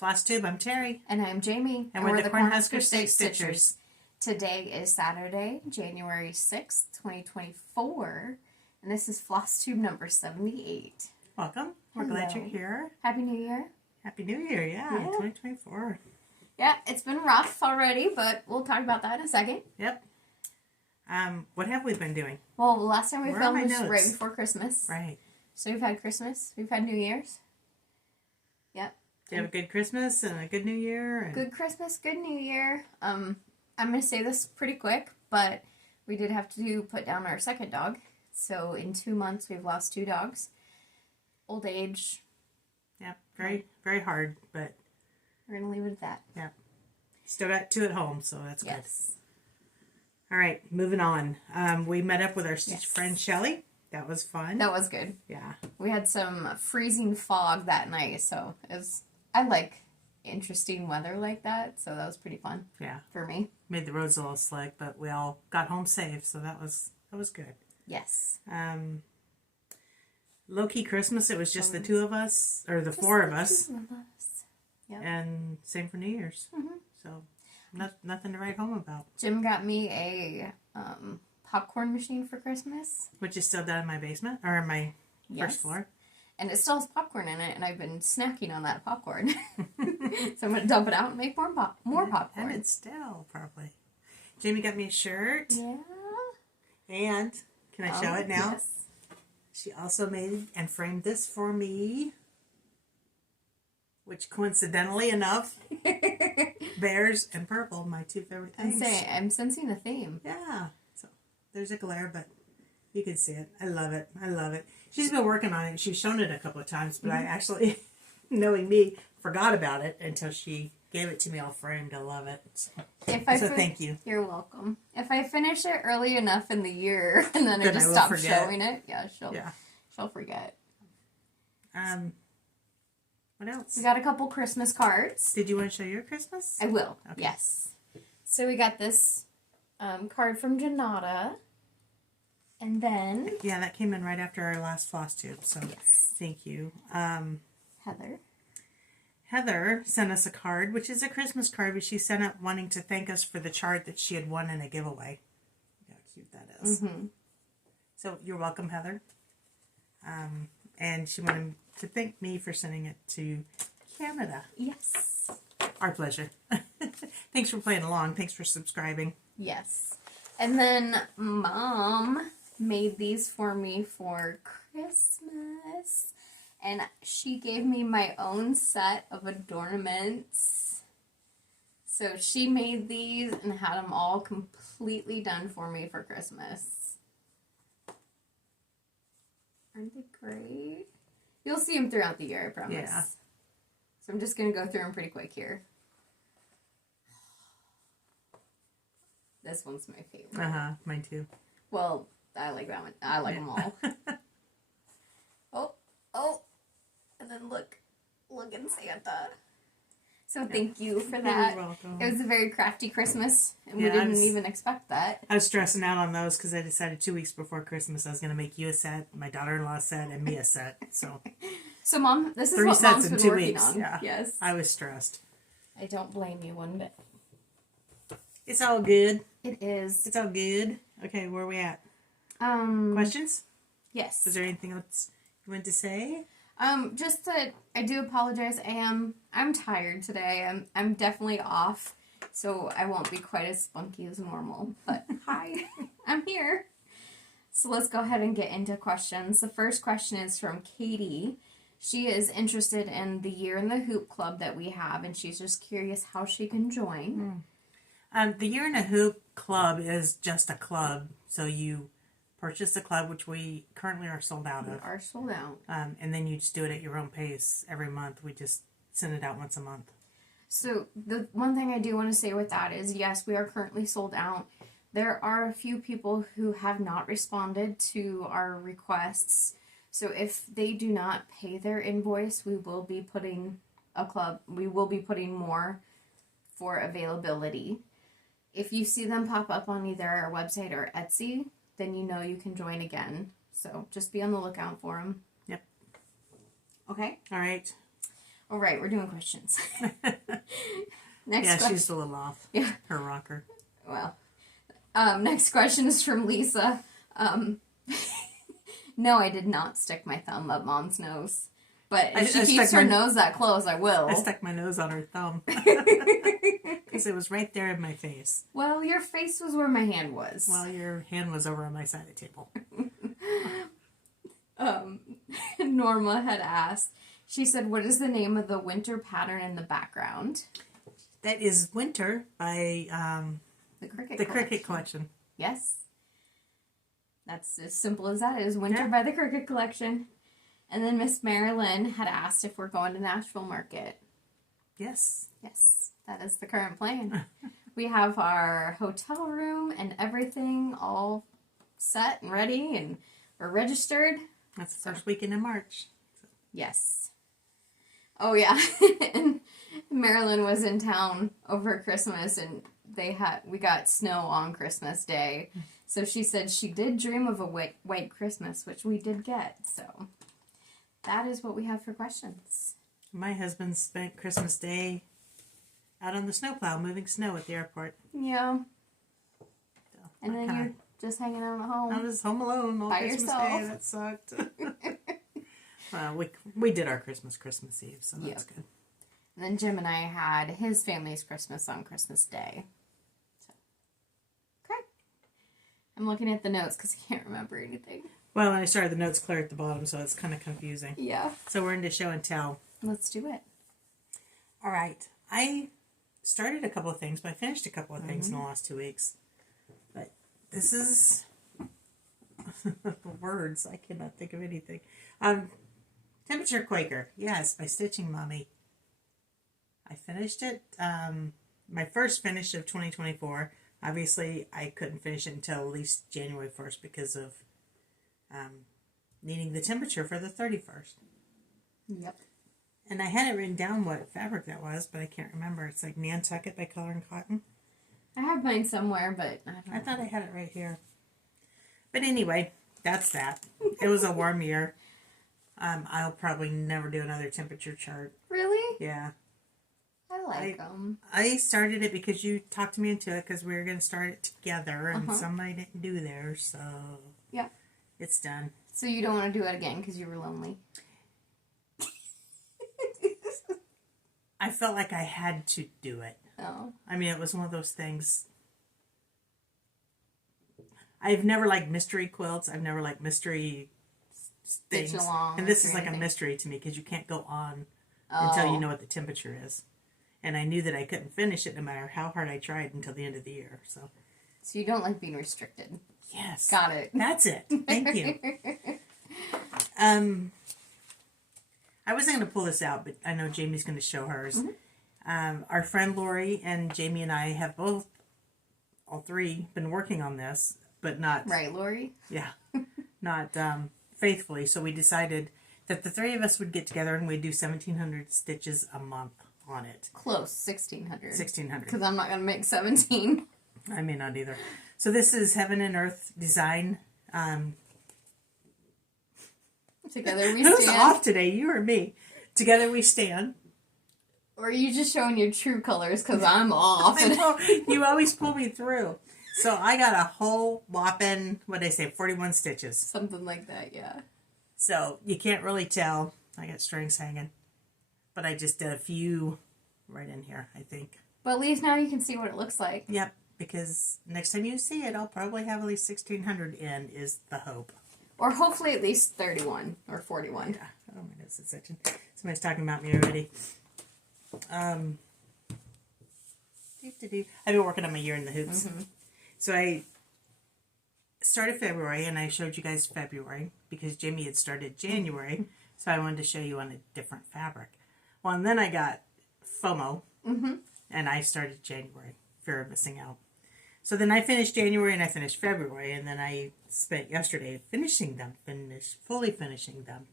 Flosstube. I'm Terry. And I'm Jamie. And we're the Cornhusker State Stitchers. Today is Saturday, January 6th, 2024. And this is Flosstube number 78. Welcome. We're glad you're here. Happy New Year. Happy New Year, yeah. 2024. Yeah, it's been rough already, but we'll talk about that in a second. Yep. What have we been doing? Well, the last time we Where filmed was right before Christmas. Right. So we've had Christmas. We've had New Year's. Yep. Did you have a good Christmas and a good New Year? And... Good Christmas, good New Year. I'm going to say this pretty quick, but we did have to put down our second dog. So in 2 months, we've lost 2 dogs. Old age. Yeah, very, very hard, but... We're going to leave it at that. Yeah. Still got 2 at home, so that's good. Yes. All right, moving on. We met up with our friend Shelly. That was fun. That was good. Yeah. We had some freezing fog that night, so it was... I like interesting weather like that, so that was pretty fun. Yeah. For me. Made the roads a little slick, but we all got home safe, so that was good. Yes. Low-key Christmas, it was just the 2 of us, or the 4 of us. 2 of us. Yep. And same for New Year's. Mm-hmm. So, nothing to write home about. Jim got me a popcorn machine for Christmas. Which is still down in my basement, or in my first floor. And it still has popcorn in it, and I've been snacking on that popcorn. So I'm going to dump it out and make more popcorn. And it's still, probably. Jamie got me a shirt. Yeah. And, can I show it now? Yes. She also made and framed this for me. Which, coincidentally enough, bears and purple, my 2 favorite things. I'm sensing a theme. Yeah. So, there's a glare, but you can see it. I love it. I love it. She's been working on it. She's shown it a couple of times, but I actually, knowing me, forgot about it until she gave it to me all framed. I love it. So thank you. You're welcome. If I finish it early enough in the year and then I just stop showing it, she'll forget. What else? We got a couple Christmas cards. Did you want to show your Christmas? I will. Okay. Yes. So we got this card from Janata. And then... Yeah, that came in right after our last Flosstube, so thank you. Heather sent us a card, which is a Christmas card, but she sent it wanting to thank us for the chart that she had won in a giveaway. Look how cute that is. Mm-hmm. So you're welcome, Heather. And she wanted to thank me for sending it to Canada. Yes. Our pleasure. Thanks for playing along. Thanks for subscribing. Yes. And then Mom made these for me for Christmas. And she gave me my own set of adornments. So she made these and had them all completely done for me for Christmas. Aren't they great? You'll see them throughout the year, I promise. Yeah. So I'm just going to go through them pretty quick here. This one's my favorite. Uh-huh, mine too. Well, I like that one. I like them all. Oh. And then look in Santa. So thank you for that. You're welcome. It was a very crafty Christmas, and we didn't even expect that. I was stressing out on those because I decided 2 weeks before Christmas I was going to make you a set, my daughter-in-law a set, and me a set. So Mom, this is 3 what sets Mom's in been 2 working weeks. on. Yeah. Yes. I was stressed. I don't blame you one bit. It's all good. It is. It's all good. Okay, where are we at? Questions? Yes. Was there anything else you wanted to say? Just that I do apologize. I'm tired today. I'm definitely off, so I won't be quite as spunky as normal. But hi, I'm here. So let's go ahead and get into questions. The first question is from Katie. She is interested in the Year in the Hoop Club that we have, and she's just curious how she can join. The Year in a Hoop Club is just a club, so you purchase the club, which we currently are sold out of. We are sold out. And then you just do it at your own pace every month. We just send it out once a month. So the one thing I do want to say with that is, yes, we are currently sold out. There are a few people who have not responded to our requests. So if they do not pay their invoice, we will be putting more for availability. If you see them pop up on either our website or Etsy, then you know you can join again. So just be on the lookout for them. Yep. Okay. All right. All right, we're doing questions. She's a little off. Yeah. Her rocker. Well, next question is from Lisa. No, I did not stick my thumb up Mom's nose. But if she keeps her nose that close, I will. I stuck my nose on her thumb. Because it was right there in my face. Well, your face was where my hand was. Well, your hand was over on my side of the table. Norma had asked, she said, what is the name of the winter pattern in the background? That is Winter by The Cricket Collection. Yes. That's as simple as that. It is Winter by the Cricket Collection. And then Miss Marilyn had asked if we're going to Nashville Market. Yes. Yes, that is the current plan. We have our hotel room and everything all set and ready, and we're registered. That's the first weekend in March. Yes. Oh, yeah. And Marilyn was in town over Christmas, and we got snow on Christmas Day. So she said she did dream of a white Christmas, which we did get. So that is what we have for questions. My husband spent Christmas Day out on the snowplow, moving snow at the airport. Yeah. So And then you're just hanging out at home. I was home alone all by Christmas yourself. Day. That sucked. We did our Christmas Eve, so that's good. And then Jim and I had his family's Christmas on Christmas Day. So, okay. I'm looking at the notes because I can't remember anything. Well, when I started, the notes clear at the bottom, so it's kind of confusing. Yeah. So we're into show and tell. Let's do it. All right. I started a couple of things, but I finished a couple of things in the last 2 weeks. But this is words. I cannot think of anything. Temperature Quaker. Yes, by Stitching Mommy. I finished it. My first finish of 2024. Obviously, I couldn't finish it until at least January 1st because of needing the temperature for the 31st. Yep. And I had it written down what fabric that was, but I can't remember. It's like Nantucket by Color and Cotton. I have mine somewhere, but I thought I had it right here. But anyway, that's that. It was a warm year. I'll probably never do another temperature chart. Really? Yeah. I like them. I started it because you talked me into it because we were going to start it together, and somebody didn't do theirs, so yeah, it's done. So you don't want to do it again because you were lonely? I felt like I had to do it. Oh. I mean, it was one of those things. I've never liked mystery quilts. I've never liked mystery things. And this is like a mystery to me because you can't go on until you know what the temperature is. And I knew that I couldn't finish it no matter how hard I tried until the end of the year. So you don't like being restricted. Yes. Got it. That's it. Thank you. I wasn't going to pull this out, but I know Jamie's going to show hers. Our friend Lori and Jamie and I have all three, been working on this, but not... Right, Lori? Yeah. Not faithfully. So we decided that the three of us would get together and we'd do 1,700 stitches a month on it. Close, 1,600. 1,600. Because I'm not going to make 17. I may not either. So this is Heaven and Earth Design. Together we stand. Who's off today, you or me? Together we stand. Or are you just showing your true colors because I'm off? I know. You always pull me through. So I got a whole whopping, what did I say, 41 stitches. Something like that, yeah. So you can't really tell. I got strings hanging. But I just did a few right in here, I think. But at least now you can see what it looks like. Yep, because next time you see it, I'll probably have at least 1,600 in, is the hope. Or hopefully at least 31 or 41. Yeah. Oh my goodness, it's itching. Somebody's talking about me already. I've been working on my year in the hoops. So I started February, and I showed you guys February because Jamie had started January, so I wanted to show you on a different fabric. Well, and then I got FOMO, and I started January, fear of missing out. So then I finished January and I finished February, and then I spent yesterday fully finishing them.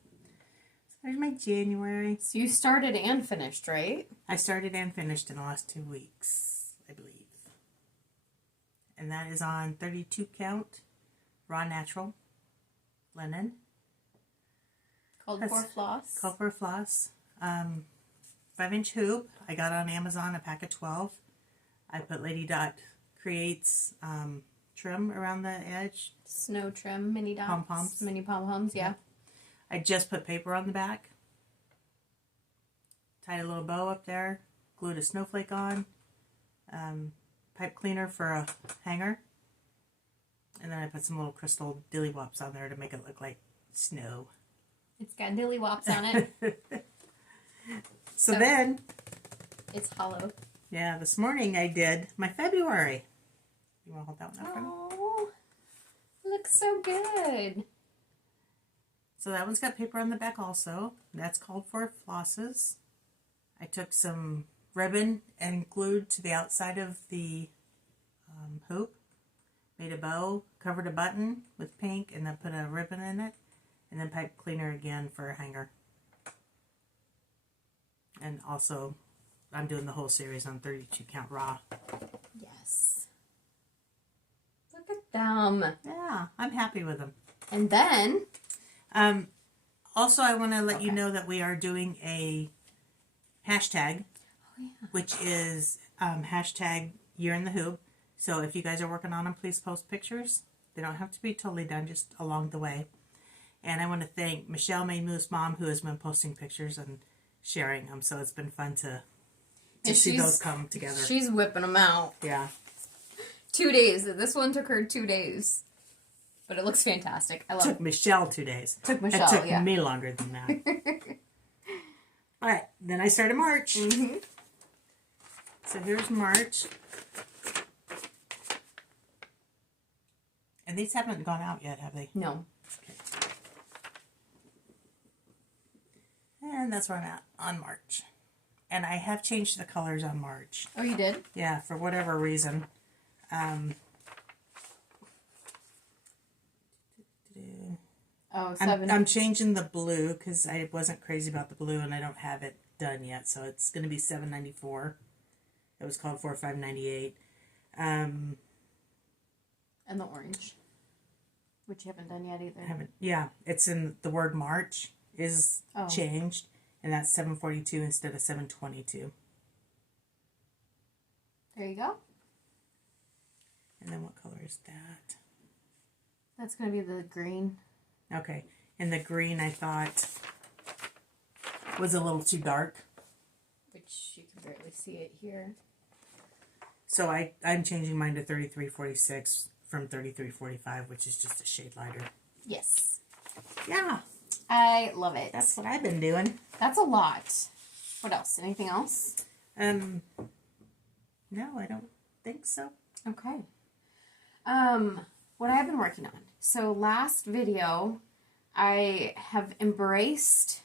So there's my January. So you started and finished, right? I started and finished in the last 2 weeks, I believe. And that is on 32 count, raw natural, linen. Called for floss. Called for floss. 5-inch hoop. I got on Amazon a pack of 12. I put Lady Dot Creates trim around the edge. Snow trim, mini dots. Pom-poms. Mini pom-poms, yeah. I just put paper on the back. Tied a little bow up there. Glued a snowflake on. Pipe cleaner for a hanger. And then I put some little crystal dillywops on there to make it look like snow. It's got dillywops on it. So then... It's hollow. Yeah, this morning I did my February. You want to hold that one up for me? Oh, looks so good. So that one's got paper on the back also. That's called for flosses. I took some ribbon and glued to the outside of the hoop. Made a bow, covered a button with pink, and then put a ribbon in it. And then pipe cleaner again for a hanger. And also, I'm doing the whole series on 32 count raw. Yes. Look at them. Yeah, I'm happy with them. And then... Also, I want to let you know that we are doing a hashtag, which is hashtag year in the hoop. So if you guys are working on them, please post pictures. They don't have to be totally done, just along the way. And I want to thank Michelle May Moose Mom, who has been posting pictures and sharing them. So it's been fun to see those come together. She's whipping them out. Yeah. 2 days. This one took her 2 days. But it looks fantastic. I love it. Took Michelle 2 days. Took Michelle, It took me longer than that. All right. Then I started March. Mm-hmm. So here's March. And these haven't gone out yet, have they? No. Okay. And that's where I'm at on March. And I have changed the colors on March. Oh, you did? Yeah, for whatever reason. I'm changing the blue because I wasn't crazy about the blue and I don't have it done yet. So it's going to be $7.94. It was called for $5.98. And the orange, which you haven't done yet either. Yeah, it's in the word March is changed, and that's $7.42 instead of $7.22. There you go. And then what color is that? That's going to be the green. Okay, and the green I thought was a little too dark. Which you can barely see it here. So I'm changing mine to 3346 from 3345, which is just a shade lighter. Yes. Yeah. I love it. That's what I've been doing. That's a lot. What else? Anything else? No, I don't think so. Okay. What I've been working on. So last video, I have embraced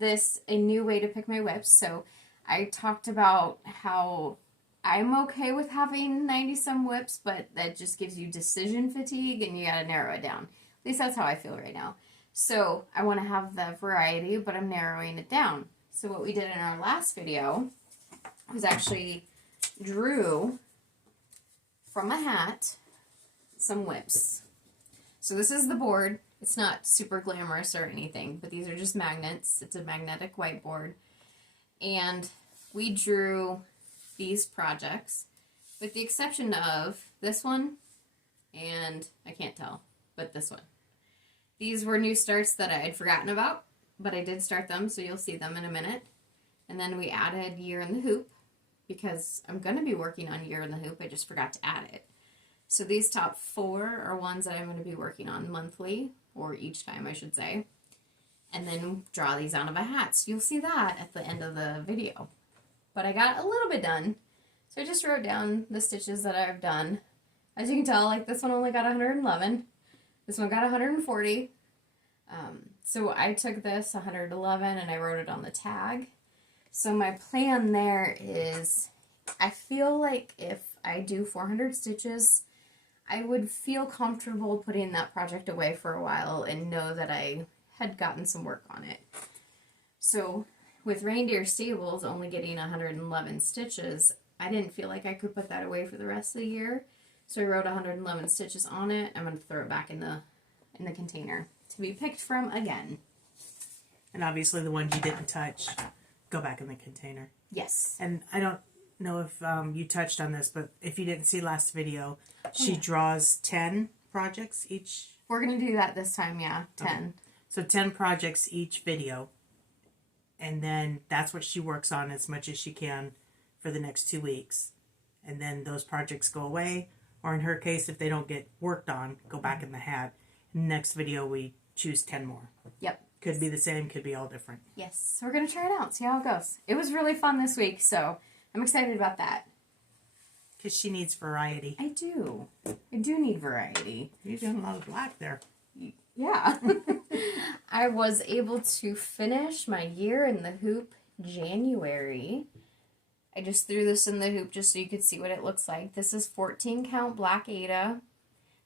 a new way to pick my whips. So I talked about how I'm okay with having 90-some whips, but that just gives you decision fatigue and you gotta narrow it down. At least that's how I feel right now. So I want to have the variety, but I'm narrowing it down. So what we did in our last video was actually drew from a hat some whips. So this is the board. It's not super glamorous or anything, but these are just magnets. It's a magnetic whiteboard. And we drew these projects, with the exception of this one, and I can't tell, but this one. These were new starts that I had forgotten about, but I did start them, so you'll see them in a minute. And then we added Year in the Hoop, because I'm going to be working on Year in the Hoop, I just forgot to add it. So these top 4 are ones that I'm going to be working on monthly, or each time I should say. And then draw these out of a hat. So you'll see that at the end of the video. But I got a little bit done. So I just wrote down the stitches that I've done. As you can tell, like this one only got 111. This one got 140. So I took this 111 and I wrote it on the tag. So my plan there is, I feel like if I do 400 stitches, I would feel comfortable putting that project away for a while and know that I had gotten some work on it. So with Reindeer Stables only getting 111 stitches, I didn't feel like I could put that away for the rest of the year. So I wrote 111 stitches on it. I'm going to throw it back in the container to be picked from again. And obviously the ones you didn't touch go back in the container. Yes. And I don't know if you touched on this, but if you didn't see last video, she draws 10 projects each. We're going to do that this time, yeah. 10. Okay. So 10 projects each video. And then that's what she works on as much as she can for the next 2 weeks. And then those projects go away. Or in her case, if they don't get worked on, go back in the hat. Next video, we choose 10 more. Yep. Could be the same, could be all different. Yes. So we're going to try it out, see how it goes. It was really fun this week, so I'm excited about that. Because she needs variety. I do. I do need variety. You're doing a lot of black there. Yeah. I was able to finish my year in the hoop January. I just threw this in the hoop just so you could see what it looks like. This is 14 count black Ada.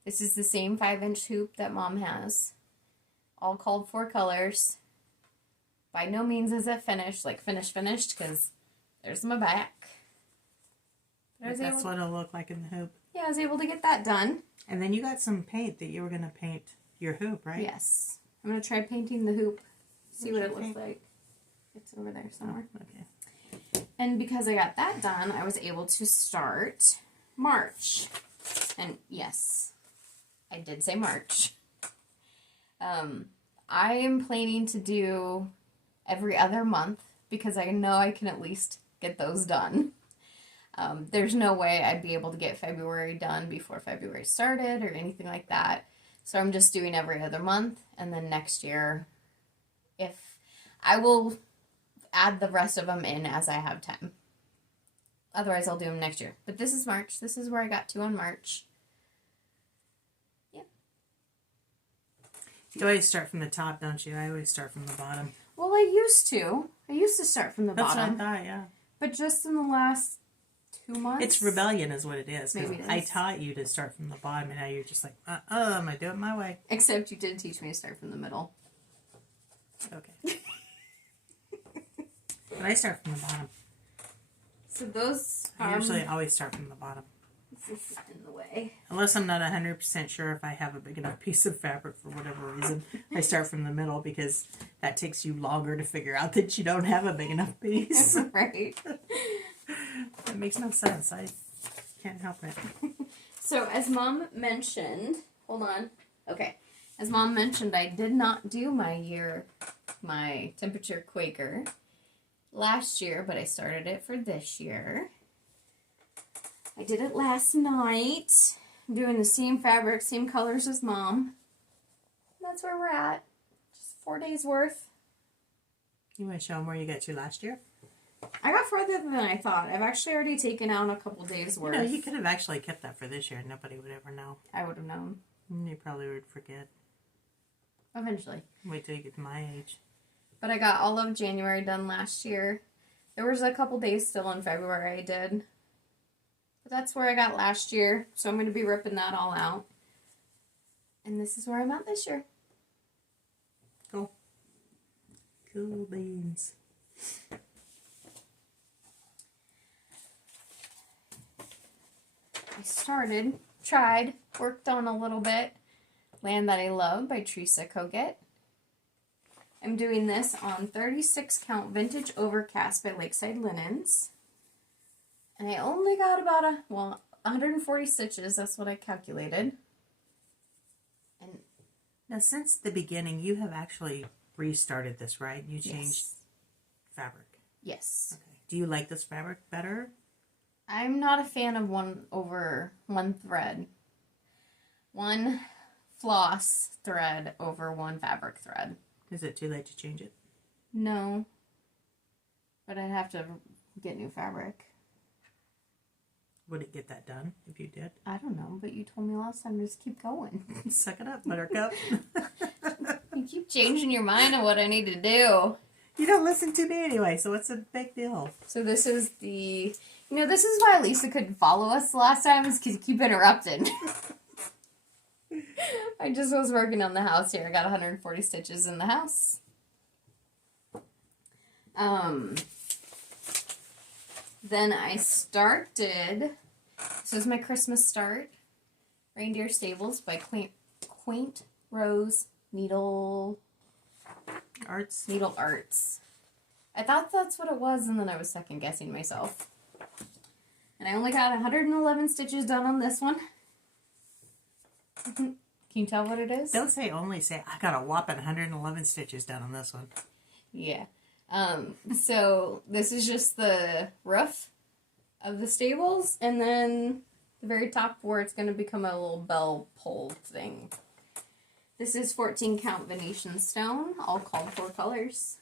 This is the same 5-inch hoop that Mom has. All called 4 colors. By no means is it finished, like finished, because there's my back. That's what it'll look like in the hoop. Yeah, I was able to get that done. And then you got some paint that you were going to paint your hoop, right? Yes. I'm going to try painting the hoop. See what it looks like. It's over there somewhere. Oh, okay. And because I got that done, I was able to start March. And yes, I did say March. I am planning to do every other month because I know I can at least get those done. There's no way I'd be able to get February done before February started or anything like that. So I'm just doing every other month. And then next year, if I will add the rest of them in as I have time. Otherwise, I'll do them next year. But this is March. This is where I got to on March. Yep. You always start from the top, don't you? I always start from the bottom. Well, I used to. I used to start from the That's bottom. what I thought, yeah. But just in the last 2 months. It's rebellion is what it is. Maybe it is. I taught you to start from the bottom, and now you're just like, I'm going to do it my way. Except you did teach me to start from the middle. Okay. But I start from the bottom. So those I usually always start from the bottom. This is in the way. Unless I'm not 100% sure if I have a big enough piece of fabric for whatever reason. I start from the middle because that takes you longer to figure out that you don't have a big enough piece. Right. That makes no sense. I can't help it. So as Mom mentioned, hold on. Okay. As Mom mentioned, I did not do my temperature Quaker last year, but I started it for this year. I did it last night. I'm doing the same fabric, same colors as Mom. That's where we're at. Just 4 days worth. You want to show them where you got to last year? I got further than I thought. I've actually already taken out a couple days worth. You know, you could have actually kept that for this year. Nobody would ever know. I would have known. You probably would forget. Eventually. Wait till you get to my age. But I got all of January done last year. There was a couple days still in February I did. But that's where I got last year. So I'm going to be ripping that all out. And this is where I'm at this year. Cool. Cool beans. I tried, worked on a little bit. Land That I Love by Teresa Koget. I'm doing this on 36 count Vintage Overcast by Lakeside Linens. And I only got about 140 stitches. That's what I calculated. And now, since the beginning, you have actually restarted this, right? You changed fabric. Yes. Okay. Do you like this fabric better? I'm not a fan of one thread. One floss thread over one fabric thread. Is it too late to change it? No. But I'd have to get new fabric. Would it get that done if you did? I don't know, but you told me last time to just keep going. Suck it up, buttercup. You keep changing your mind on what I need to do. You don't listen to me anyway, so what's the big deal? So this is this is why Lisa couldn't follow us the last time, is because you keep interrupting. I just was working on the house here. I got 140 stitches in the house. Then I started, this is my Christmas start, Reindeer Stables by Quaint Rose Needle Arts. I thought that's what it was, and then I was second guessing myself. And I only got 111 stitches done on this one. Can you tell what it is? Don't say only, say I got a whopping 111 stitches done on this one. Yeah. So this is just the roof of the stables, and then the very top where it's going to become a little bell pole thing. This is 14 count Venetian stone, all called for colors.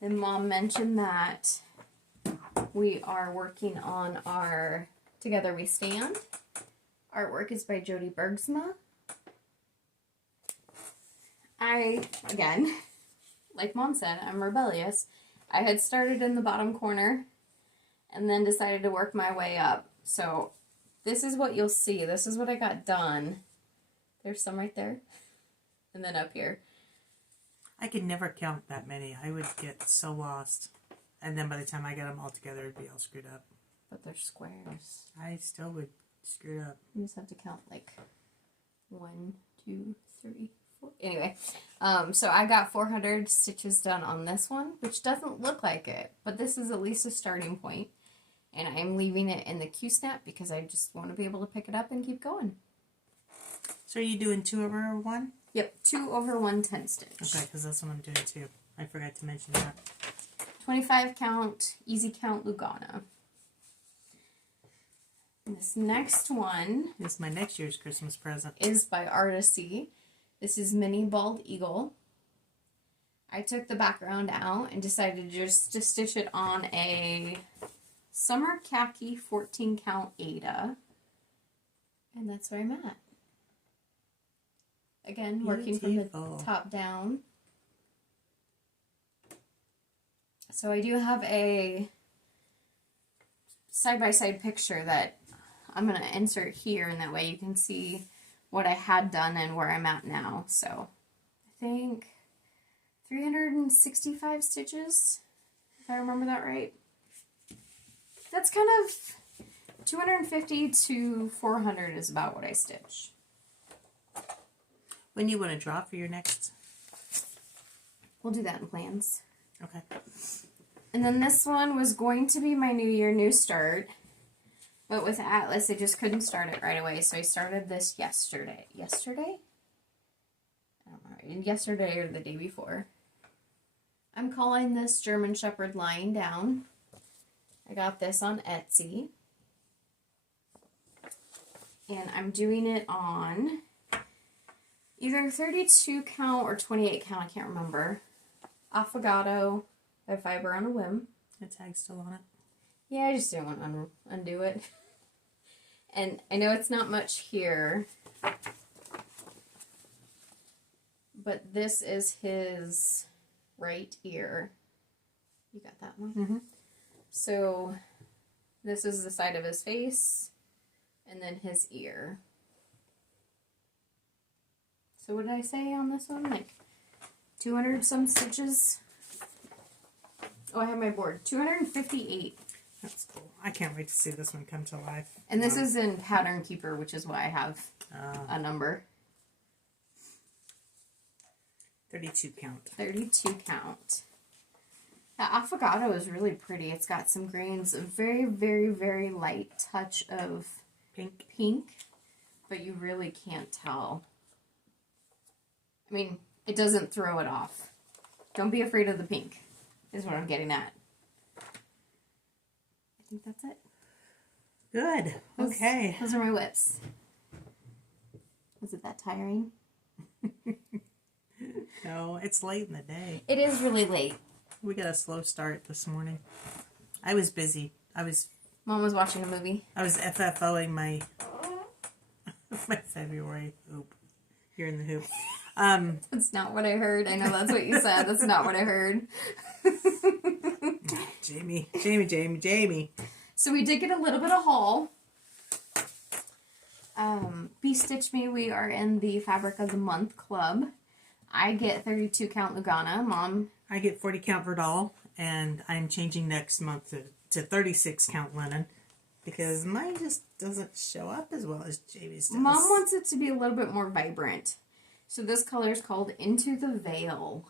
And Mom mentioned that we are working on our Together We Stand. Artwork is by Jody Bergsma. Again, like Mom said, I'm rebellious. I had started in the bottom corner and then decided to work my way up. So this is what you'll see. This is what I got done. There's some right there. And then up here. I could never count that many. I would get so lost. And then by the time I got them all together, it'd be all screwed up. But they're squares. I still would screw it up. You just have to count like 1, 2, 3, 4. Anyway, so I got 400 stitches done on this one, which doesn't look like it, but this is at least a starting point. And I'm leaving it in the Q-snap because I just want to be able to pick it up and keep going. So are you doing 2 over 1? Yep, 2 over 1 10 stitch. Okay, because that's what I'm doing too. I forgot to mention that. 25 count, easy count Lugana. And this next one It's my next year's Christmas present. is by Artisy. This is Mini Bald Eagle. I took the background out and decided just to stitch it on a Summer Khaki 14 count Ada. And that's where I'm at. Again, working from the top down. So I do have a side-by-side picture that I'm going to insert here, and that way you can see what I had done and where I'm at now. So I think 365 stitches, if I remember that right. That's kind of 250 to 400 is about what I stitch. When you want to draw for your next? We'll do that in plans. Okay. And then this one was going to be my New Year, New Start. But with Atlas, I just couldn't start it right away. So I started this yesterday. Yesterday? I don't know. Yesterday or the day before. I'm calling this German Shepherd Lying Down. I got this on Etsy. And I'm doing it on either 32 count or 28 count. I can't remember. Affogato by Fiber on a Whim. The tag's still on it. Yeah, I just didn't want to undo it. And I know it's not much here, but this is his right ear. You got that one? Mm-hmm. So this is the side of his face, and then his ear. So what did I say on this one? Like 200 some stitches? Oh, I have my board. 258. That's cool. I can't wait to see this one come to life. And this is in Pattern Keeper, which is why I have a number. 32 count. 32 count. The Affogato is really pretty. It's got some grains, a very, very, very light touch of pink, but you really can't tell. I mean, it doesn't throw it off. Don't be afraid of the pink, is what I'm getting at. I think that's it. Good. Okay. Those are my whips. Was it that tiring? No, it's late in the day. It is really late. We got a slow start this morning. I was busy. Mom was watching a movie. I was FFOing my February hoop. Here in the hoop. That's not what I heard. I know that's what you said. That's not what I heard. Jamie. So we did get a little bit of haul. Be Stitch Me, we are in the Fabric of the Month Club. I get 32 count Lugana. Mom? I get 40 count Verdal, and I'm changing next month to 36 count linen because mine just doesn't show up as well as Jamie's does. Mom wants it to be a little bit more vibrant. So this color is called Into the Veil.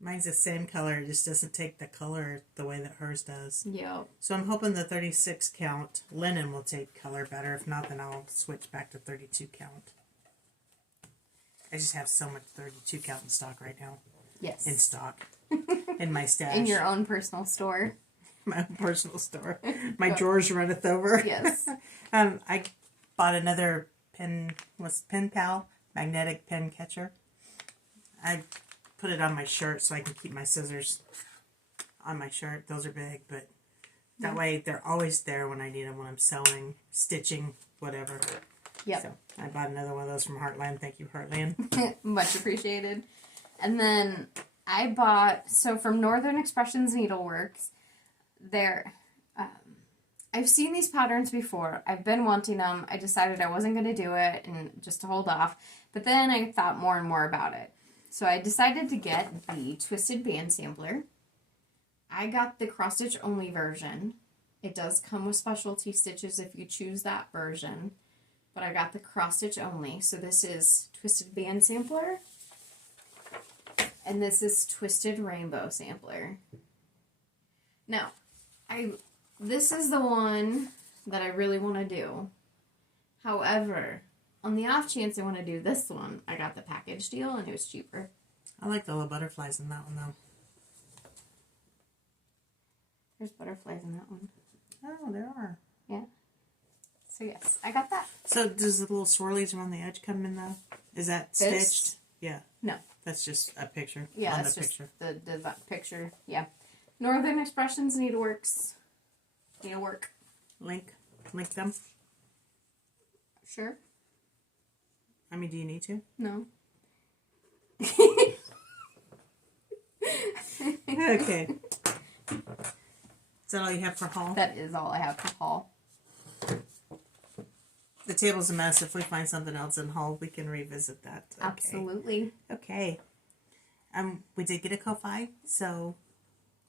Mine's the same color, it just doesn't take the color the way that hers does. Yep. So I'm hoping the 36 count linen will take color better. If not, then I'll switch back to 32 count. I just have so much 32 count in stock right now. Yes. In stock. In my stash. In your own personal store. My own personal store. My drawers runneth over. Yes. I bought another pen pal magnetic pen catcher. I put it on my shirt so I can keep my scissors on my shirt. Those are big, but that way they're always there when I need them, when I'm sewing, stitching, whatever. Yep. So I bought another one of those from Heartland. Thank you, Heartland. Much appreciated. And then I bought, so from Northern Expressions Needleworks, I've seen these patterns before. I've been wanting them. I decided I wasn't going to do it and just to hold off. But then I thought more and more about it. So I decided to get the Twisted Band Sampler. I got the cross stitch only version. It does come with specialty stitches if you choose that version. But I got the cross stitch only. So this is Twisted Band Sampler. And this is Twisted Rainbow Sampler. Now, this is the one that I really want to do. However, on the off chance I want to do this one, I got the package deal and it was cheaper. I like the little butterflies in that one, though. There's butterflies in that one. Oh, there are. Yeah. So yes, I got that. So does the little swirlies around the edge come in, though? Is that This? stitched? Yeah. No. That's just a picture. Yeah, on that's the just picture. the picture. Yeah. Northern Expressions Needleworks. Needlework. Link them. Sure. I mean, do you need to? No. Okay. Is that all you have for haul? That is all I have for haul. The table's a mess. If we find something else in haul, we can revisit that. Okay. Absolutely. Okay. We did get a Ko-Fi, so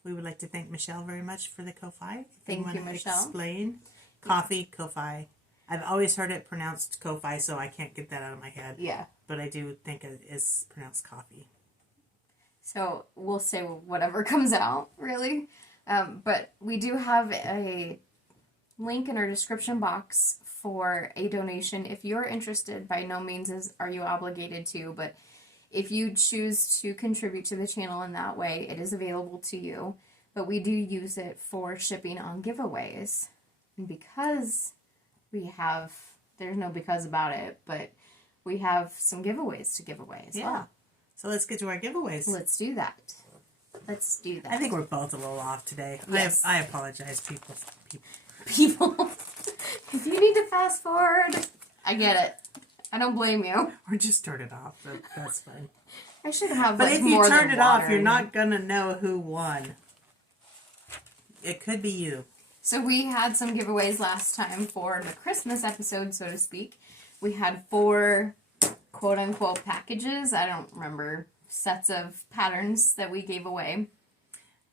we would like to thank Michelle very much for the Ko-Fi. Thank you, Michelle. Explain. Coffee, Ko-Fi. I've always heard it pronounced Ko-Fi, so I can't get that out of my head. Yeah. But I do think it is pronounced coffee. So we'll say whatever comes out, really. But we do have a link in our description box for a donation. If you're interested, by no means are you obligated to, but if you choose to contribute to the channel in that way, it is available to you. But we do use it for shipping on giveaways. And because there's no because about it, but we have some giveaways to give away as well. So let's get to our giveaways. Let's do that. I think we're both a little off today. Yes. I apologize, people. People, if you need to fast forward, I get it. I don't blame you. Or just turn it off. That's fine. I should have But like if you more turn than it off, water you're in not going to know who won. It could be you. So we had some giveaways last time for the Christmas episode, so to speak. We had 4 quote-unquote packages. I don't remember, sets of patterns that we gave away.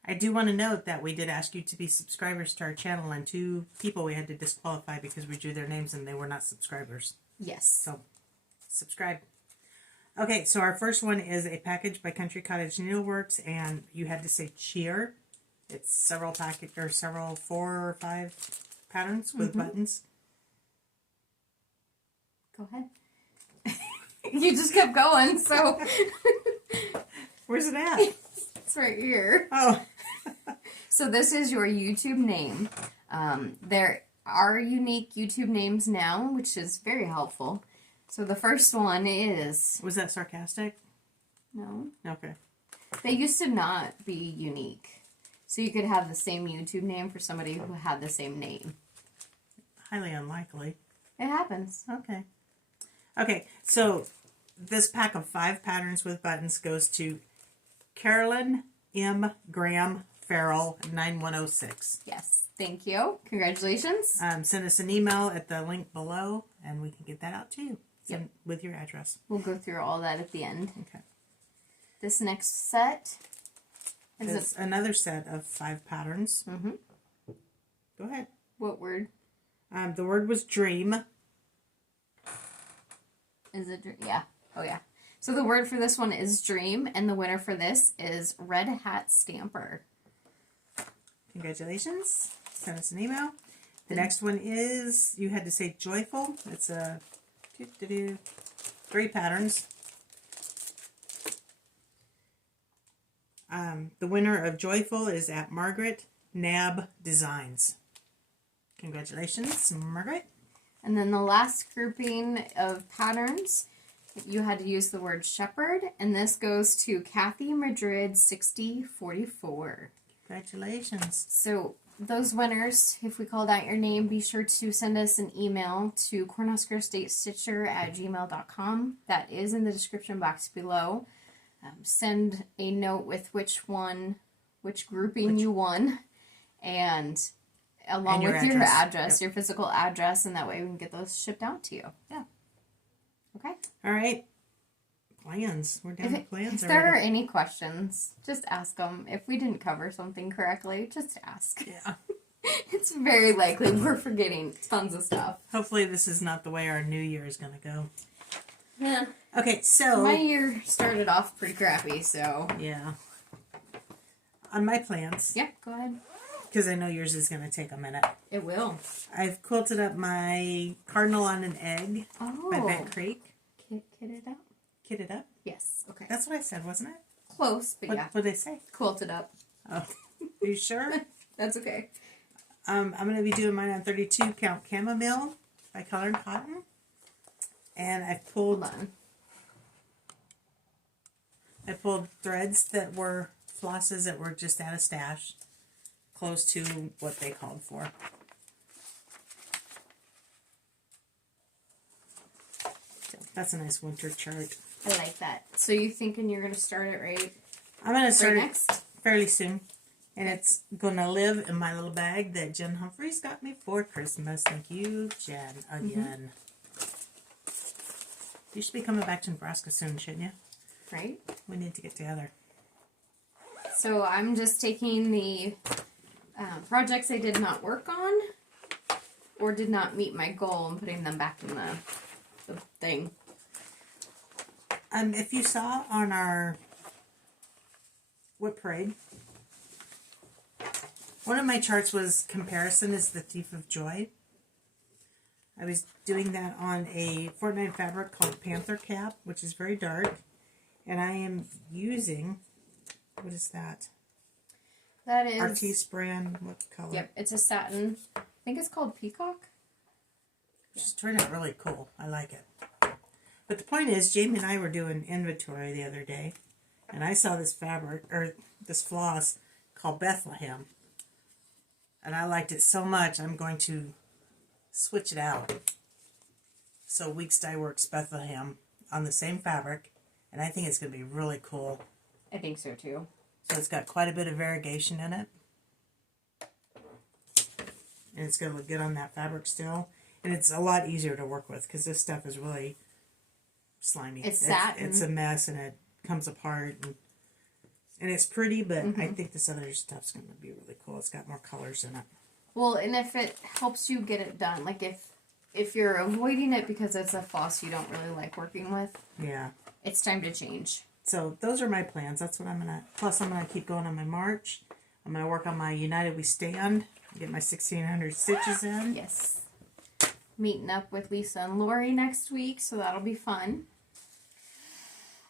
I do want to note that we did ask you to be subscribers to our channel, and 2 people we had to disqualify because we drew their names and they were not subscribers. Yes. So, subscribe. Okay, so our first one is a package by Country Cottage Needleworks, and you had to say cheer. It's several 4 or 5 patterns with buttons. Go ahead. You just kept going, so. Where's it at? It's right here. Oh. So this is your YouTube name. There are unique YouTube names now, which is very helpful. So the first one is... Was that sarcastic? No. Okay. They used to not be unique. So you could have the same YouTube name for somebody who had the same name. Highly unlikely. It happens. Okay. Okay, so this pack of 5 patterns with buttons goes to Carolyn M. Graham Farrell 9106. Yes. Thank you. Congratulations. Send us an email at the link below, and we can get that out to you. Yep. With your address. We'll go through all that at the end. Okay. This next set is another set of 5 patterns. Mm-hmm. Go ahead. What word? The word was dream. Is it? Yeah. Oh, yeah. So the word for this one is dream, and the winner for this is Red Hat Stamper. Congratulations. Send us an email. The next one is, you had to say joyful. It's a 3 patterns. The winner of joyful is at Margaret Nab Designs. Congratulations, Margaret. And then the last grouping of patterns, you had to use the word shepherd, and this goes to Kathy Madrid 6044. Congratulations. So those winners, if we called out your name, be sure to send us an email to cornhuskerstatestitcher@gmail.com. That is in the description box below. Send a note with which grouping you won, and along with your address, your physical address, and that way we can get those shipped out to you. Yeah. Okay. All right. Plans. We're down to plans If there are any questions, just ask them. If we didn't cover something correctly, just ask. Yeah. It's very likely we're forgetting tons of stuff. Hopefully this is not the way our new year is going to go. Yeah. Okay, so... My year started off pretty crappy, so... Yeah. On my plans... Yeah, go ahead. Because I know yours is going to take a minute. It will. I've quilted up my Cardinal on an Egg by Bent Creek. Kitted up? Kitted up? Yes, okay. That's what I said, wasn't it? Close, but yeah. What did they say? Quilted up. Oh, are you sure? That's okay. I'm going to be doing mine on 32 count chamomile by Colored Cotton. And I pulled threads that were flosses that were just out of stash, close to what they called for. So that's a nice winter chart. I like that. So you thinking you're going to start it right? I'm going to start next? it fairly soon. And it's going to live in my little bag that Jenn Humphreys got me for Christmas. Thank you, Jenn, again. You should be coming back to Nebraska soon, shouldn't you? Right. We need to get together. So I'm just taking the projects I did not work on or did not meet my goal and putting them back in the thing. If you saw on our Whip Parade, one of my charts was comparison is the thief of joy. I was doing that on a Fortnite fabric called Panther Cap, which is very dark. And I am using, what is that? That is... Artiste brand, what color? Yep, it's a satin. I think it's called Peacock. Just turned out really cool. I like it. But the point is, Jamie and I were doing inventory the other day. And I saw this fabric, or this floss called Bethlehem. And I liked it so much, I'm going to switch it out. So Weeks Dye Works Bethlehem on the same fabric. And I think it's going to be really cool. I think so too. So it's got quite a bit of variegation in it. And it's going to look good on that fabric still. And it's a lot easier to work with because this stuff is really slimy. It's satin. It's a mess and it comes apart. And it's pretty, but I think this other stuff's going to be really cool. It's got more colors in it. Well, and if it helps you get it done, like if you're avoiding it because it's a floss you don't really like working with, yeah, it's time to change. So those are my plans. That's what I'm going to, plus I'm going to keep going on my March. I'm going to work on my United We Stand, get my 1,600 stitches in. Yes. Meeting up with Lisa and Lori next week, so that'll be fun.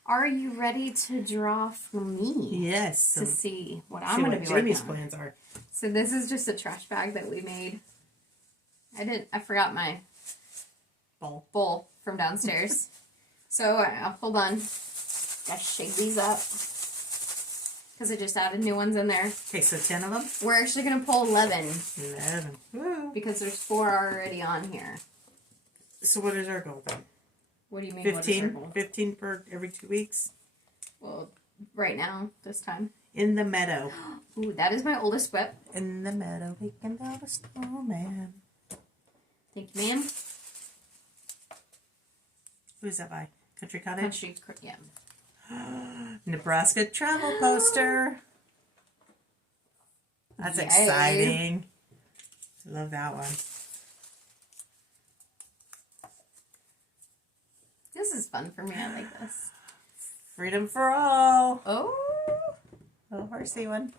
Are you ready to draw for me? Yes. To see what I'm going to be working Jamie's on. plans are. So this is just a trash bag that we made. I forgot my bowl from downstairs. So hold on. Gotta shake these up. Because I just added new ones in there. Okay, so 10 of them? We're actually going to pull 11. 11. Woo. Because there's 4 already on here. So what is our goal then? What do you mean? 15? 15 per every 2 weeks? Well, right now, this time. In the meadow. Ooh, that is my oldest whip. In the meadow, we can build a snowman. Thank you, ma'am. Who is that by? Country Cottage? Yeah. Nebraska travel poster. That's exciting. Love that one. This is fun for me. I like this. Freedom for all. Oh. Little horsey one.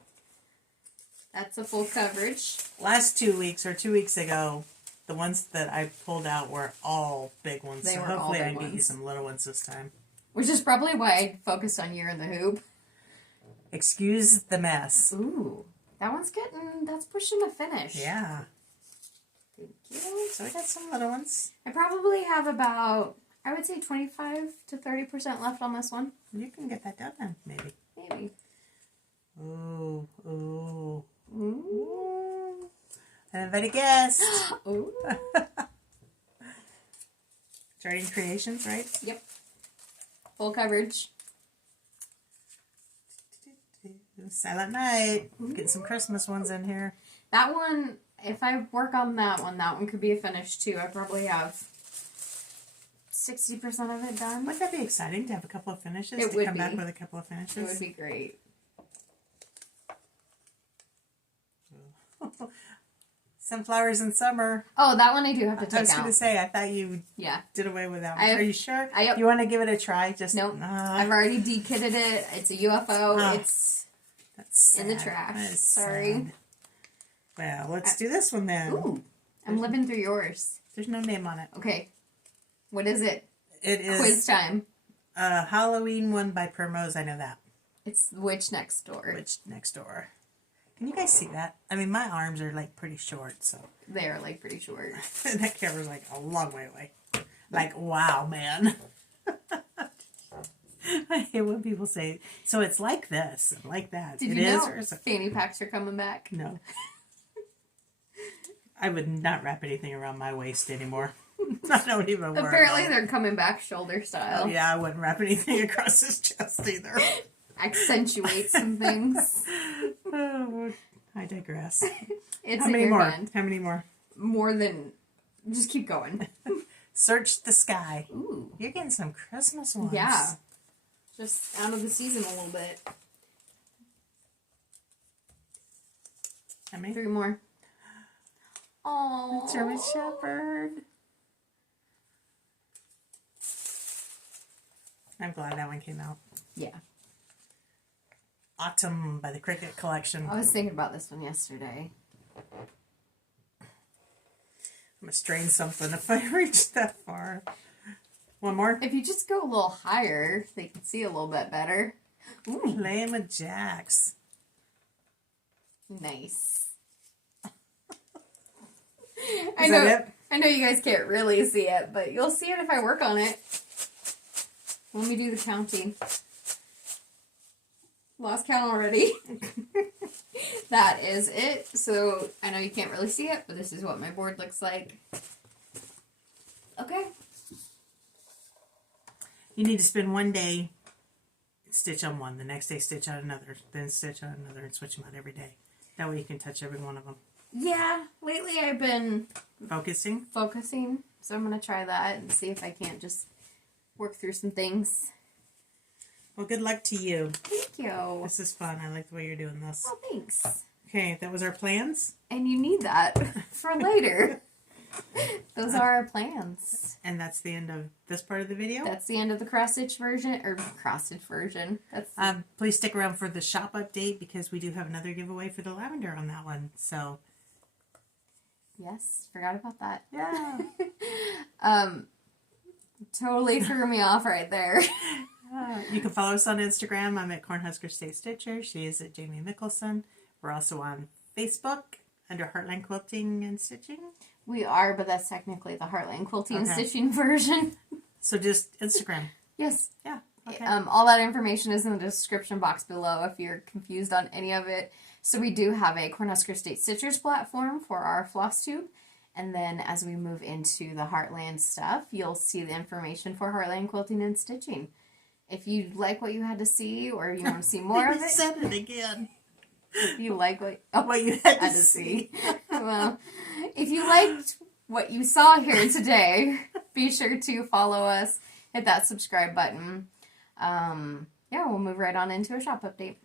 That's a full coverage. Last 2 weeks or 2 weeks ago, the ones that I pulled out were all big ones. They so were hopefully all I big can get you ones. some little ones this time. Which is probably why I focused on Year in the Hoop. Excuse the mess. Ooh. That one's getting, that's pushing a finish. Yeah. Thank you. So we got some little ones. I probably have about, I would say 25 to 30% left on this one. You can get that done then, maybe. Maybe. Ooh, ooh. Ooh. Anybody guessed? Ooh. Jardine Creations, right? Yep. Full coverage. Silent Night. Getting some Christmas ones in here. That one, if I work on that one could be a finish too. I probably have 60% of it done. Wouldn't that be exciting to have a couple of finishes? It to would come be. back with a couple of finishes? It would be great. Sunflowers in Summer. Oh, that one I do have to I take was going out. to say, I thought you Yeah. did away with that one. I've- Are you sure? Yep. You want to give it a try? Just Nope. I've already de-kitted it. It's a UFO. Oh. It's that's in the sad. trash. That is Sorry. sad. Well, let's do this one then. Ooh. I'm living through yours. There's no name on it. Okay. What is it? It is Quiz time. a Halloween one by Primrose. I know that. It's The Witch Next Door. Witch Next Door. Can you guys see that? I mean, my arms are like pretty short, so They are like pretty short. that camera's like a long way away. Like, wow, man. I hate when people say, so it's like this, and like that. Did It you is, know or is it? fanny packs are coming back? No. I would not wrap anything around my waist anymore. I don't even worry. Apparently about it. they're coming back shoulder style. Oh, yeah, I wouldn't wrap anything across his chest either. Accentuate some things. Oh, I digress. It's How in many your more? hand. How many more? More than... Just keep going. Search the Sky. Ooh. You're getting some Christmas ones. Yeah. Just out of the season a little bit. How many? 3 more. Oh, German Shepherd. I'm glad that one came out. Yeah. Autumn by the Cricket Collection. I was thinking about this one yesterday. I'm going to strain something if I reach that far. One more. If you just go a little higher, they can see a little bit better. Ooh, Playing with Jacks. nice. Is that it? I know you guys can't really see it, but you'll see it if I work on it. Let me do the counting. Lost count already. That is it. So I know you can't really see it, but this is what my board looks like. Okay. You need to spend one day, stitch on one, the next day stitch on another, then stitch on another, and switch them out every day. That way you can touch every one of them. Yeah, lately I've been Focusing. so I'm going to try that and see if I can't just work through some things. Well, good luck to you. Thank you. This is fun. I like the way you're doing this. Oh, thanks. Okay, that was our plans. And you need that for later. Those are our plans. And that's the end of this part of the video. That's the end of the cross-stitch version, or cross-stitch version. That's Please stick around for the shop update because we do have another giveaway for the lavender on that one. So, yes, forgot about that. yeah. Totally threw me off right there. You can follow us on Instagram. I'm at Cornhusker State Stitcher. She is at Jamie Mickelson. We're also on Facebook under Heartland Quilting and Stitching. We are, but that's technically the Heartland Quilting and Okay. Stitching version. So just Instagram. Yes. Yeah. Okay. All that information is in the description box below if you're confused on any of it. So we do have a Cornhusker State Stitchers platform for our Flosstube. And then as we move into the Heartland stuff, you'll see the information for Heartland Quilting and Stitching. If you like what you had to see or you want to see more of You it, said it again. if you like what you had had to to see. well, if you liked what you saw here today, be sure to follow us, hit that subscribe button. Yeah, we'll move right on into a shop update.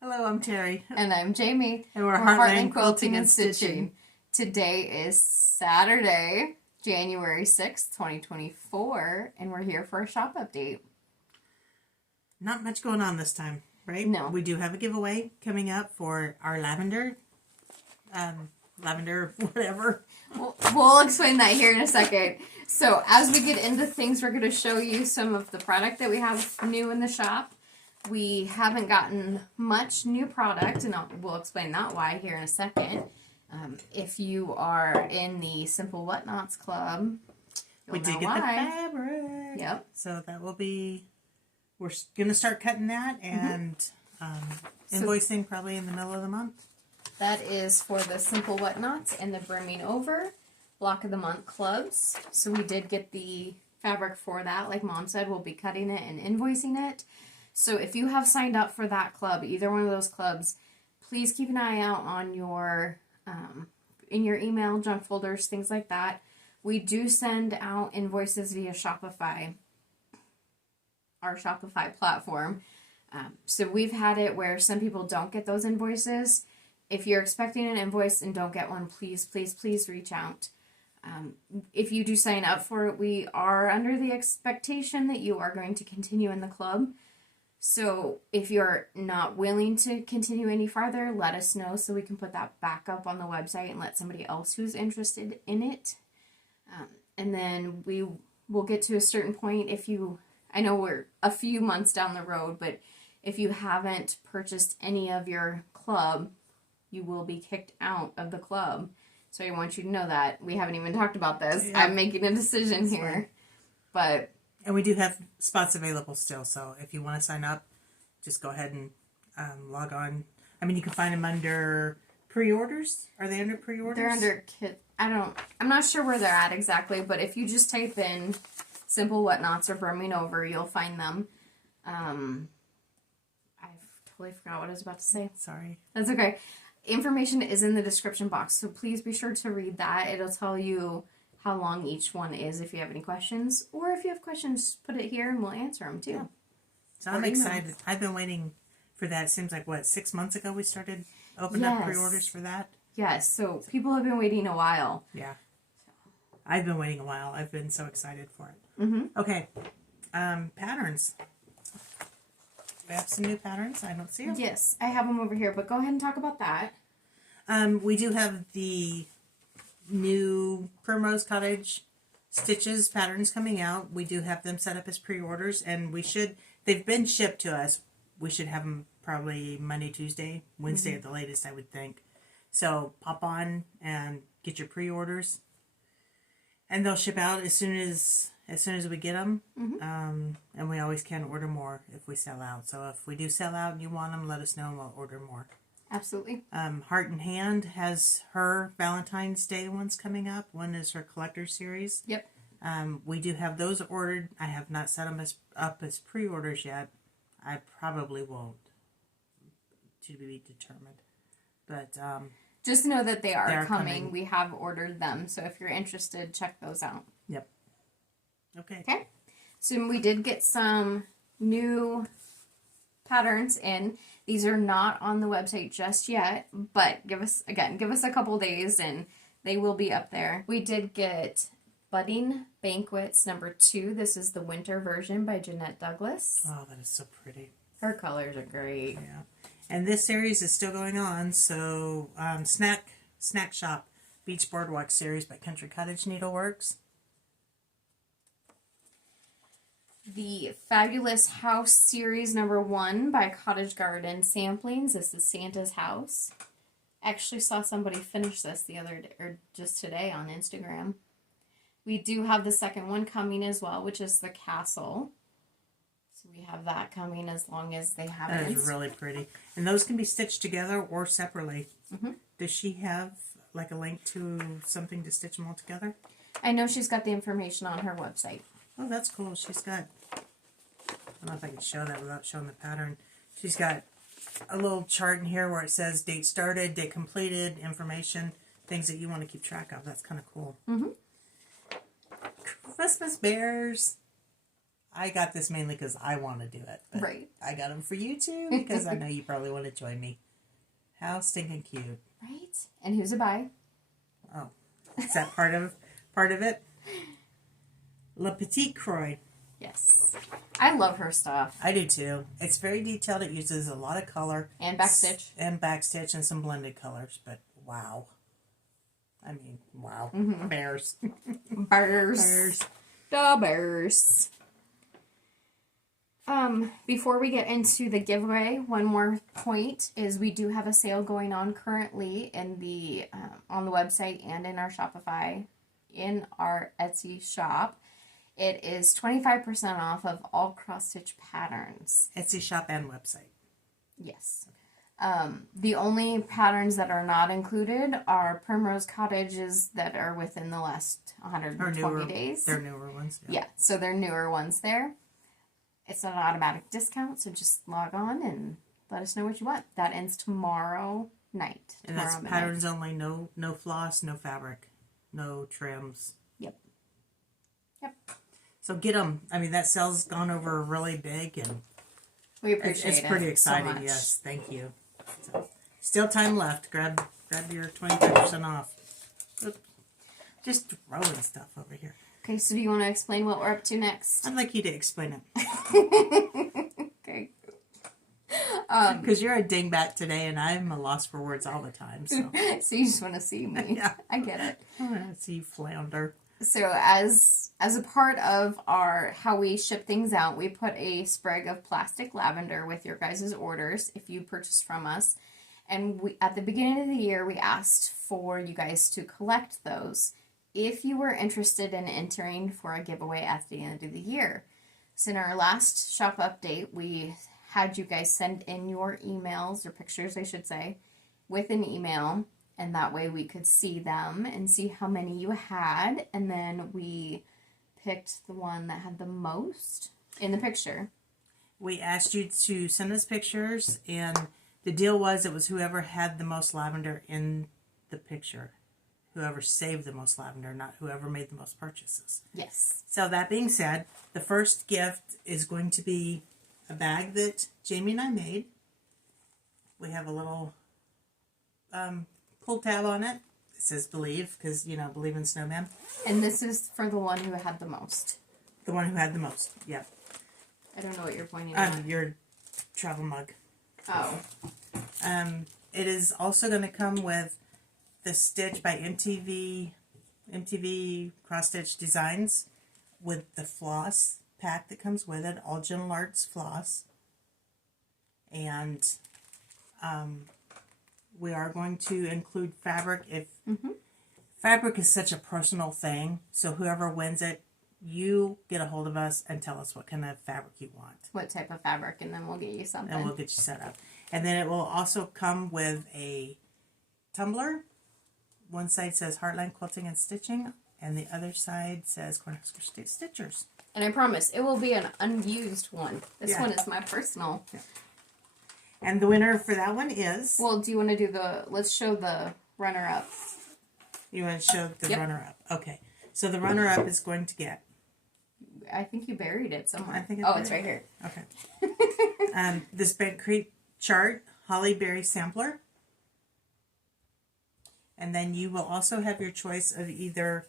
Hello, I'm Terry. And I'm Jamie. And we're Heartland Heartland Quilting and Stitching. Stitching. Today is Saturday, January 6th, 2024, and we're here for a shop update. Not much going on this time, right? No. We do have a giveaway coming up for our lavender whatever. We'll explain that here in a second. So as we get into things, we're going to show you some of the product that we have new in the shop. We haven't gotten much new product, and we'll explain that why here in a second. If you are in the Simple Whatnots Club, we did get the fabric. Yep. So that will be, we're going to start cutting that and invoicing probably in the middle of the month. That is for the Simple Whatnots and the Brimming Over Block of the Month clubs. So we did get the fabric for that. Like Mom said, we'll be cutting it and invoicing it. So if you have signed up for that club, either one of those clubs, please keep an eye out on your in your email, junk folders, things like that. We do send out invoices via Shopify, our Shopify platform. So we've had it where some people don't get those invoices. If you're expecting an invoice and don't get one, please, please, please reach out. If you do sign up for it, we are under the expectation that you are going to continue in the club. So if you're not willing to continue any farther, let us know so we can put that back up on the website and let somebody else who's interested in it. And then we will get to a certain point I know we're a few months down the road, but if you haven't purchased any of your club, you will be kicked out of the club. So I want you to know that. We haven't even talked about this. Yeah. I'm making a decision here. Right. And we do have spots available still, so if you want to sign up, just go ahead and log on. I mean, you can find them under pre-orders. Are they under pre-orders? They're under kit. I'm not sure where they're at exactly, but if you just type in Simple Whatnots or Brimming Over, you'll find them. I've totally forgot what I was about to say. Sorry. That's okay. Information is in the description box, so please be sure to read that. It'll tell you how long each one is if you have any questions. Or if you have questions, put it here and we'll answer them too. Yeah. So I'm excited. I've been waiting for that. It seems like, 6 months ago we started opening up pre-orders for that? Yes, so people have been waiting a while. Yeah. I've been waiting a while. I've been so excited for it. Mm-hmm. Okay. Patterns. We have some new patterns. I don't see them. Yes, I have them over here, but go ahead and talk about that. We do have the new Primrose Cottage stitches patterns coming out. We do have them set up as pre-orders, and they've been shipped to us. We should have them probably Monday, Tuesday, Wednesday at the latest, I would think. So pop on and get your pre-orders, and they'll ship out as soon as we get them. And we always can order more if we sell out. So if we do sell out and you want them, let us know and we'll order more. Absolutely. Heart and Hand has her Valentine's Day ones coming up. One is her collector series. Yep. We do have those ordered. I have not set them up as pre-orders yet. I probably won't. To be determined. But just know that they are coming. We have ordered them. So if you're interested, check those out. Yep. Okay. So we did get some new patterns in. These are not on the website just yet, but give us a couple days and they will be up there. We did get Budding Banquets #2. This is the winter version by Jeanette Douglas. Oh, that is so pretty. Her colors are great. Yeah. And this series is still going on, so Snack Shop Beach Boardwalk series by Country Cottage Needleworks. The Fabulous House series #1 by Cottage Garden Samplings. This is Santa's House. I actually saw somebody finish this the other day, or just today on Instagram. We do have the second one coming as well, which is the Castle. So we have that coming as long as they have it. That is really pretty. And those can be stitched together or separately. Mm-hmm. Does she have like a link to something to stitch them all together? I know she's got the information on her website. Oh, that's cool. She's got, I don't know if I can show that without showing the pattern. She's got a little chart in here where it says date started, date completed, information, things that you want to keep track of. That's kind of cool. Mm-hmm. Christmas bears. I got this mainly because I want to do it. But right. I got them for you too because I know you probably want to join me. How stinking cute. Right? And who's a buy? Oh, is that part of it? La Petite Croix. Yes. I love her stuff. I do too. It's very detailed. It uses a lot of color. And backstitch. And backstitch and some blended colors. But wow. I mean, wow. Bears. Bears. The bears. Before we get into the giveaway, one more point is we do have a sale going on currently in the on the website and in our Shopify, in our Etsy shop. It is 25% off of all cross-stitch patterns. Etsy shop and website. Yes. The only patterns that are not included are Primrose Cottages that are within the last 120 days. They're newer ones. Yeah, so they're newer ones there. It's an automatic discount, so just log on and let us know what you want. That ends tomorrow night. And that's patterns only, no floss, no fabric, no trims. Yep. So get them. I mean, that sale's gone over really big, and we appreciate it. It's pretty exciting. So yes, thank you. So, still time left. Grab your 25% off. Oops. Just throwing stuff over here. Okay, so do you want to explain what we're up to next? I'd like you to explain it. Okay. Because you're a dingbat today, and I'm a loss for words all the time. So, so you just want to see me. Yeah. I get it. I want to see you flounder. So as a part of our how we ship things out, we put a sprig of plastic lavender with your guys' orders if you purchase from us. And we at the beginning of the year, we asked for you guys to collect those if you were interested in entering for a giveaway at the end of the year. So in our last shop update, we had you guys send in your emails, or pictures, I should say, with an email. And that way we could see them and see how many you had. And then we picked the one that had the most in the picture. We asked you to send us pictures, and the deal was it was whoever had the most lavender in the picture. Whoever saved the most lavender, not whoever made the most purchases. Yes. So that being said, the first gift is going to be a bag that Jamie and I made. We have a little pull tab on it. It says believe, because, believe in snowman. And this is for the one who had the most. The one who had the most, yep. I don't know what you're pointing at. Your travel mug. Oh. It is also going to come with the Stitch by MTV Cross Stitch Designs with the floss pack that comes with it, all Gentle Arts floss. And we are going to include fabric. Fabric is such a personal thing, so whoever wins it, you get a hold of us and tell us what kind of fabric you want. What type of fabric, and then we'll get you something. And we'll get you set up. And then it will also come with a tumbler. One side says Heartland Quilting and Stitching, and the other side says Cornhusker State Stitchers. And I promise, it will be an unused one. This one is my personal. Yeah. And the winner for that one is... Well, do you want to do let's show the runner-up. You want to show the runner-up? Okay. So the runner-up is going to get... I think you buried it somewhere. I think it's right here. Okay. This Bent Creek chart, Holly Berry sampler. And then you will also have your choice of either...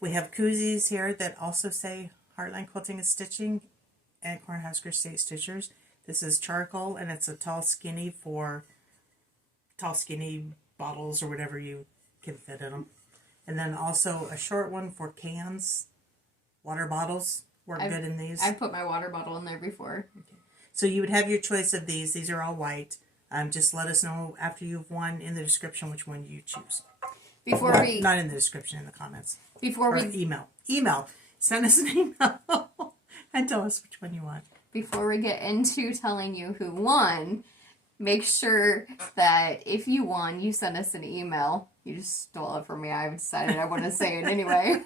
We have koozies here that also say Heartland Quilting and Stitching and Cornhusker State Stitchers. This is charcoal, and it's a tall skinny bottles or whatever you can fit in them. And then also a short one for cans. Water bottles work good in these. I put my water bottle in there before. Okay. So you would have your choice of these. These are all white. Just let us know after you've won in the description which one you choose. Not in the description, in the comments. Email. Send us an email and tell us which one you want. Before we get into telling you who won, make sure that if you won, you send us an email. You just stole it from me. I've decided I want to say it anyway.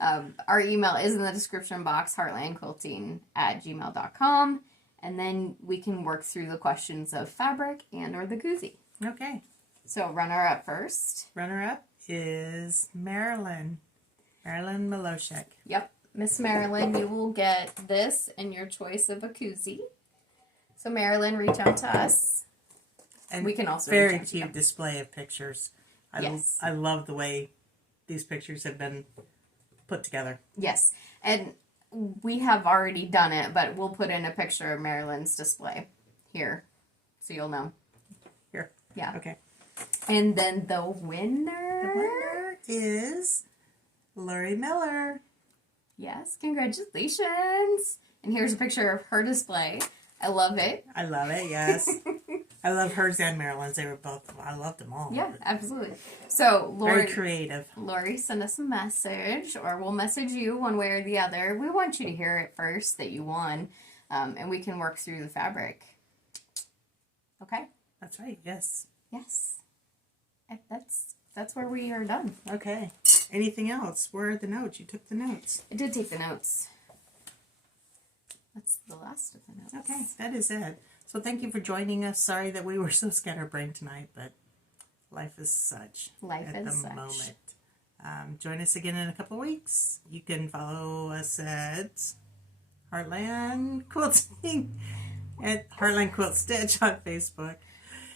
Our email is in the description box, heartlandquilting@gmail.com. And then we can work through the questions of fabric and or the koozie. Okay. So runner up first. Runner up is Marilyn. Marilyn Miloshek. Yep. Miss Marilyn, you will get this and your choice of a koozie. So Marilyn, reach out to us. And we can also very cute display of pictures. Yes. I love the way these pictures have been put together. Yes. And we have already done it, but we'll put in a picture of Marilyn's display here, so you'll know. Here. Yeah. Okay. And then the winner is Lori Miller. Yes, congratulations. And here's a picture of her display. I love it. I love it, yes. I love hers and Marilyn's. They were both, I loved them all. Yeah, absolutely. So, Lori, very creative. Lori, send us a message, or we'll message you one way or the other. We want you to hear it first that you won, and we can work through the fabric. Okay? That's right, yes. Yes. That's where we are done. Okay. Anything else? Where are the notes? You took the notes. I did take the notes. That's the last of the notes. Okay, that is it. So thank you for joining us. Sorry that we were so scatterbrained tonight, but life is such at the moment. Join us again in a couple of weeks. You can follow us at Heartland Quilting, at Heartland Quilt Stitch on Facebook.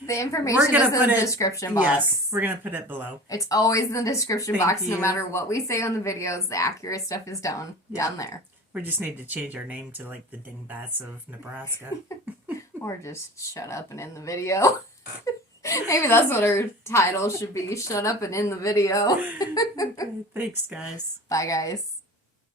The information is in the description box. Yes, we're going to put it below. It's always in the description box. You. No matter what we say on the videos, the accurate stuff is down there. We just need to change our name to like the Dingbats of Nebraska. Or just shut up and end the video. Maybe that's what our title should be. Shut up and end the video. Okay, thanks, guys. Bye, guys.